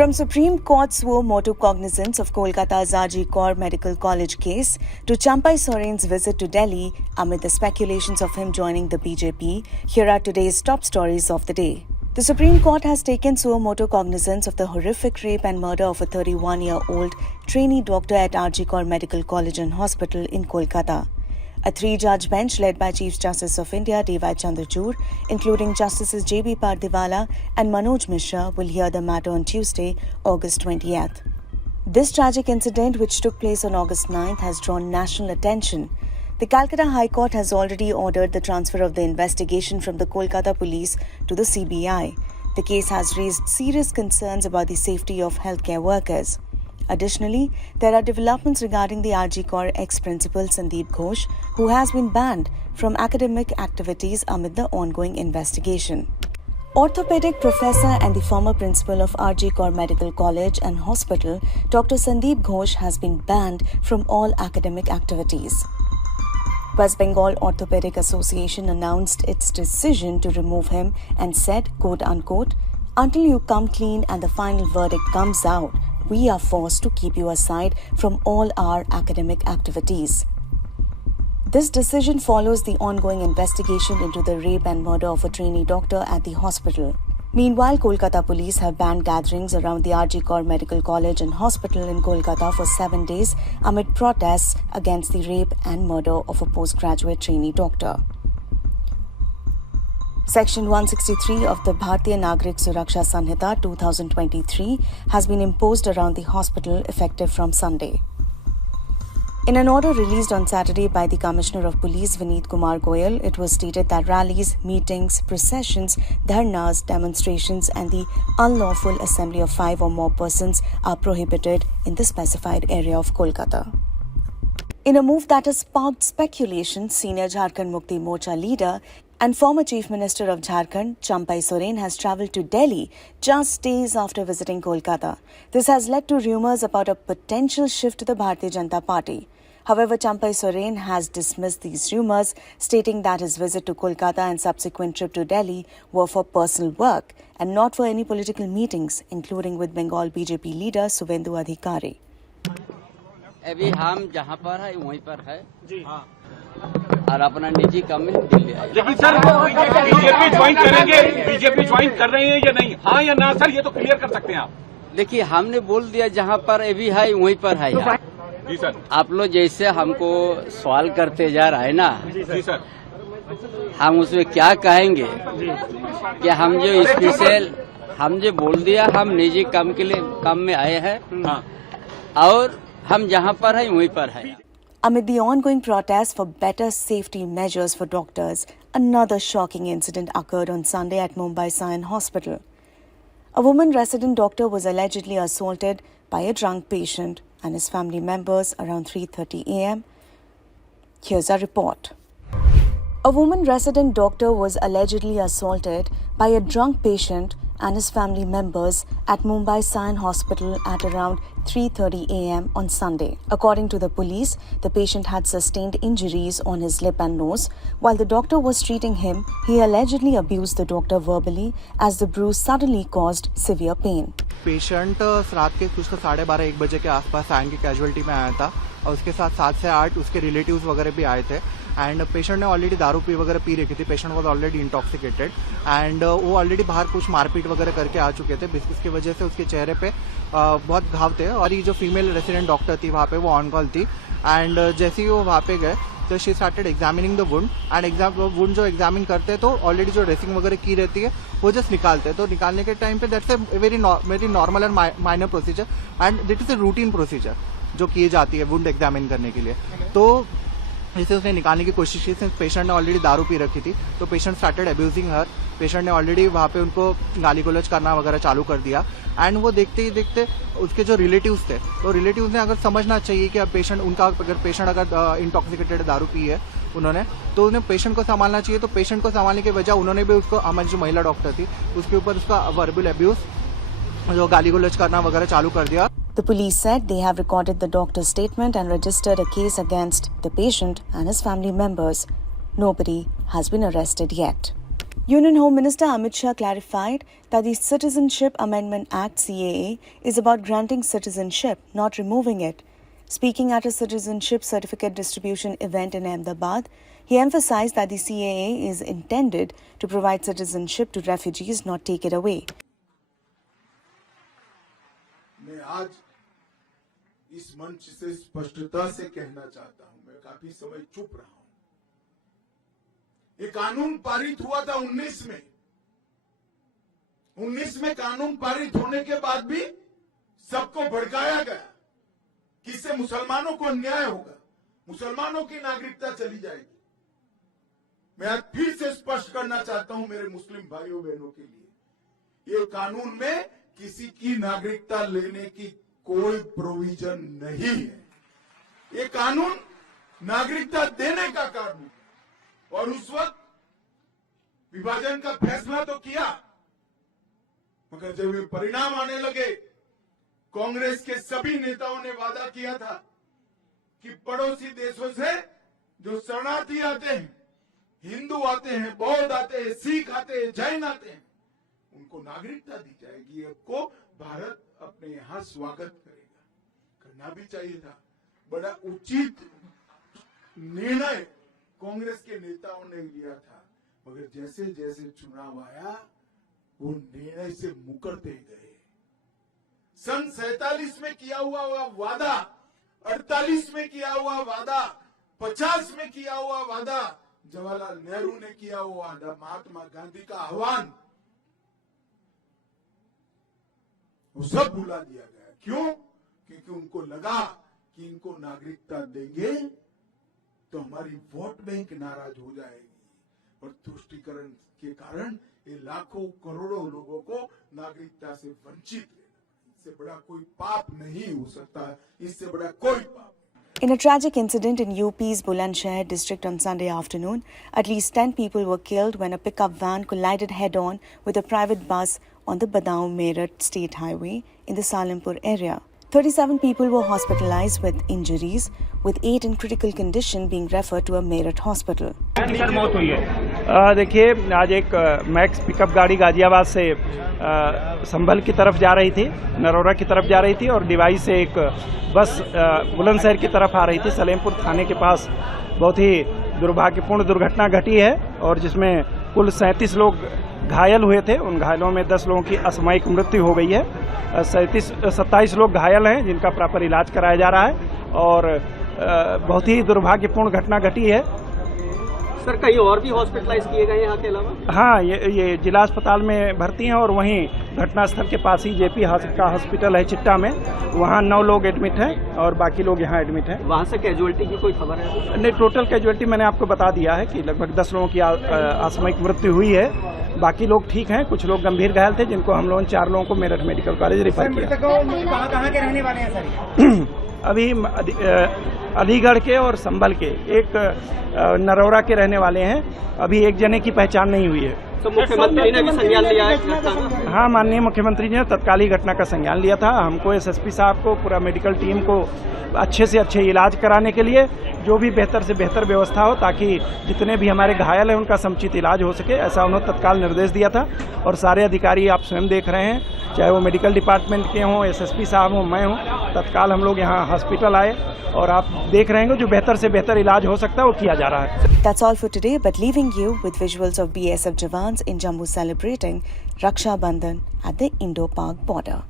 From Supreme Court suo motu cognizance of Kolkata's RG Kaur Medical College case to Champai Soren's visit to Delhi amid the speculations of him joining the BJP, here are today's top stories of the day. The Supreme Court has taken suo motu cognizance of the horrific rape and murder of a 31-year-old trainee doctor at RG Kaur Medical College and Hospital in Kolkata. A three-judge bench led by Chief Justice of India D.Y. Chandrachud, including Justices J.B. Pardiwala and Manoj Mishra, will hear the matter on Tuesday, August 20th. This tragic incident, which took place on August 9th, has drawn national attention. The Calcutta High Court has already ordered the transfer of the investigation from the Kolkata police to the CBI. The case has raised serious concerns about the safety of healthcare workers. Additionally, there are developments regarding the RG Kaur ex-principal Sandeep Ghosh, who has been banned from academic activities amid the ongoing investigation. Orthopedic professor and the former principal of RG Kaur Medical College and Hospital, Dr. Sandeep Ghosh, has been banned from all academic activities. West Bengal Orthopedic Association announced its decision to remove him and said, quote-unquote, "Until you come clean and the final verdict comes out, we are forced to keep you aside from all our academic activities." This decision follows the ongoing investigation into the rape and murder of a trainee doctor at the hospital. Meanwhile, Kolkata police have banned gatherings around the RG Kaur Medical College and Hospital in Kolkata for 7 days amid protests against the rape and murder of a postgraduate trainee doctor. Section 163 of the Bharatiya Nagrik Suraksha Sanhita 2023 has been imposed around the hospital effective from Sunday. In an order released on Saturday by the Commissioner of Police Vineet Kumar Goyal, it was stated that rallies, meetings, processions, dharnas, demonstrations and the unlawful assembly of 5 or more persons are prohibited in the specified area of Kolkata. In a move that has sparked speculation, senior Jharkhand Mukti Morcha leader and former Chief Minister of Jharkhand, Champai Soren, has travelled to Delhi just days after visiting Kolkata. This has led to rumours about a potential shift to the Bharatiya Janata Party. However, Champai Soren has dismissed these rumours, stating that his visit to Kolkata and subsequent trip to Delhi were for personal work and not for any political meetings, including with Bengal BJP leader Suvendu Adhikari. अभी हम जहाँ पर है वहीं पर है और अपना निजी काम में दिल्ली आए। लेकिन सर बीजेपी ज्वाइन करेंगे, बीजेपी ज्वाइन कर रहे हैं या नहीं? हाँ या ना सर, ये तो क्लियर कर सकते हैं आप। देखिए, हमने बोल दिया जहाँ पर अभी है वहीं पर है यार। जी सर। आप लोग जैसे हमको सवाल करते जा रहा है ना, जी सर, हम उसमें क्या कहेंगे कि हम जो स्पेशल हम जो बोल दिया हम निजी काम के लिए काम में आए हैं और हम जहाँ पर है वहीं पर है। Amid the ongoing protests for better safety measures for doctors, another shocking incident occurred on Sunday at Mumbai Sion Hospital. A woman resident doctor was allegedly assaulted by a drunk patient and his family members around 3:30 a.m. Here's our report. A woman resident doctor was allegedly assaulted by a drunk patient and his family members at Mumbai Sion Hospital at around 3:30 a.m. on Sunday. According to the police, the patient had sustained injuries on his lip and nose. While the doctor was treating him, he allegedly abused the doctor verbally as the bruise suddenly caused severe pain. Patient रात के कुछ 12:30-1 बजे के आसपास sign की casualty में आया था और उसके साथ 7 से 8 उसके रिलेटिव्स वगैरह भी आए थे एंड पेशेंट ने ऑलरेडी दारू वगैरह पी रखी थी। Patient was already intoxicated and वो ऑलरेडी बाहर कुछ मारपीट वगैरह करके आ चुके थे, जिसकी वजह से उसके चेहरे पे बहुत घाव थे और ये जो फीमेल रेसिडेंट डॉक्टर थी वहाँ पे वो ऑन कॉल थी एंड जैसे ही वो वहाँ पे गए तो she started examining the wound and wound जो एग्जामिन करते हैं तो ऑलरेडी जो ड्रेसिंग वगैरह की रहती है वो जस्ट निकालते हैं। तो निकालने के टाइम पे that's a very normal and minor procedure and that is a routine procedure जो की जाती है वुंड एग्जामिन करने के लिए। तो इसे उसने निकालने की कोशिश की, सिंस पेशेंट ने ऑलरेडी दारू पी रखी थी तो पेशेंट स्टार्टेड अब्यूजिंग हर। पेशेंट ने ऑलरेडी वहाँ पे उनको गाली गलौज करना वगैरह चालू कर दिया एंड वो देखते ही देखते उसके जो रिलेटिव्स थे तो रिलेटिव्स ने अगर समझना चाहिए कि अब पेशेंट उनका अगर पेशेंट अगर इंटॉक्सिकेटेड दारू पी है उन्होंने तो उन्हें पेशेंट को संभालना चाहिए। तो पेशेंट को संभालने की वजह उन्होंने भी उसको हमारी जो महिला डॉक्टर थी उसके ऊपर उसका वर्बल अब्यूज जो गाली गलौज करना वगैरह चालू कर दिया। The police said they have recorded the doctor's statement and registered a case against the patient and his family members. Nobody has been arrested yet. Union Home Minister Amit Shah clarified that the Citizenship Amendment Act (CAA) is about granting citizenship, not removing it. Speaking at a citizenship certificate distribution event in Ahmedabad, he emphasized that the CAA is intended to provide citizenship to refugees, not take it away. मैं आज इस मंच से स्पष्टता से कहना चाहता हूं, मैं काफी समय चुप रहा हूं। ये कानून पारित हुआ था 19 में। 19 में कानून पारित होने के बाद भी सबको भड़काया गया कि इससे मुसलमानों को अन्याय होगा, मुसलमानों की नागरिकता चली जाएगी। मैं आज फिर से स्पष्ट करना चाहता हूं मेरे मुस्लिम भाइयों बहनों के लिए, ये कानून में किसी की नागरिकता लेने की कोई प्रोविजन नहीं है। ये कानून नागरिकता देने का कानून है। और उस वक्त विभाजन का फैसला तो किया, मगर जब ये परिणाम आने लगे, कांग्रेस के सभी नेताओं ने वादा किया था कि पड़ोसी देशों से जो शरणार्थी आते हैं, हिंदू आते हैं, बौद्ध आते हैं, सिख आते हैं, जैन आते हैं, उनको नागरिकता दी जाएगी। आपको भारत अपने यहां स्वागत करेगा। करना भी चाहिए था। बड़ा उचित निर्णय कांग्रेस के नेताओं ने लिया था, मगर जैसे जैसे चुनाव आया वो निर्णय से मुकरते गए। सन 47 में किया हुआ वादा, 48 में किया हुआ वादा, 50 में किया हुआ वादा, जवाहरलाल नेहरू ने किया हुआ वादा, महात्मा गांधी का आह्वान, वो सब भुला दिया गया। क्यों? क्योंकि उनको लगा कि इनको नागरिकता देंगे तो हमारी वोट बैंक नाराज हो जाएगी, और तुष्टीकरण के कारण ये लाखों करोड़ों लोगों को नागरिकता से वंचित रहना, इससे बड़ा कोई पाप नहीं हो सकता, इससे बड़ा कोई पाप। In a tragic incident in UP's Bulandshahr district on Sunday afternoon, at least 10 people were killed when a pickup van collided head-on with a private bus on the Badaun-Meerut State Highway in the Salampur area. 37 people were hospitalized with injuries, with 8 in critical condition being referred to a Meerut hospital. Sir मौत हुई है। देखिए, आज एक max pickup गाड़ी गाजियाबाद से संभल की तरफ जा रही थी, नरोरा की तरफ जा रही थी, और डिवाई से एक बस बुलंदशहर की तरफ आ रही थी। सलेमपुर थाने के पास बहुत ही दुर्भाग्यपूर्ण दुर्घटना घटी है, और जिसमें कुल 37 लोग घायल हुए थे। उन घायलों में 10 लोगों की असामयिक मृत्यु हो गई है। 27 लोग घायल हैं, जिनका प्रॉपर इलाज कराया जा रहा है, और बहुत ही दुर्भाग्यपूर्ण घटना घटी है। सर, कहीं और भी हॉस्पिटलाइज किए गए यहाँ के अलावा? हाँ, ये जिला अस्पताल में भर्ती हैं, और वहीं घटनास्थल के पास ही जेपी का हॉस्पिटल है चिट्टा में, वहाँ 9 लोग एडमिट हैं और बाकी लोग यहाँ एडमिट हैं। वहाँ से कैजुअलिटी की कोई खबर है? नहीं, टोटल कैजुअलिटी मैंने आपको बता दिया है कि लगभग 10 लोगों की असामयिक मृत्यु हुई है। बाकी लोग ठीक हैं, कुछ लोग गंभीर घायल थे, जिनको हम लोगों 4 लोगों को मेरठ मेडिकल कॉलेज रेफर किया। कहाँ के रहने वाले हैं सर? अभी अलीगढ़ के और संभल के, एक नरोरा के रहने वाले हैं। अभी एक जने की पहचान नहीं हुई है। तो मुख्यमंत्री ने भी संज्ञान लिया है? हाँ, माननीय मुख्यमंत्री ने तत्काल ही घटना का संज्ञान लिया था। हमको एसएसपी साहब को, पूरा मेडिकल टीम को अच्छे से अच्छे इलाज कराने के लिए जो भी बेहतर से बेहतर व्यवस्था हो, ताकि जितने भी हमारे घायल हैं उनका समुचित इलाज हो सके, ऐसा उन्होंने तत्काल निर्देश दिया था। और सारे अधिकारी आप स्वयं देख रहे हैं, चाहे वो मेडिकल डिपार्टमेंट के हों, एसएसपी साहब हों, मैं हूँ, तत्काल हम लोग यहाँ हॉस्पिटल आए, और आप देख रहे हैं जो बेहतर से बेहतर इलाज हो सकता है वो किया जा रहा है। That's all for today, but leaving you with visuals of BSF jawans in Jammu celebrating Raksha Bandhan at the Indo-Pak border.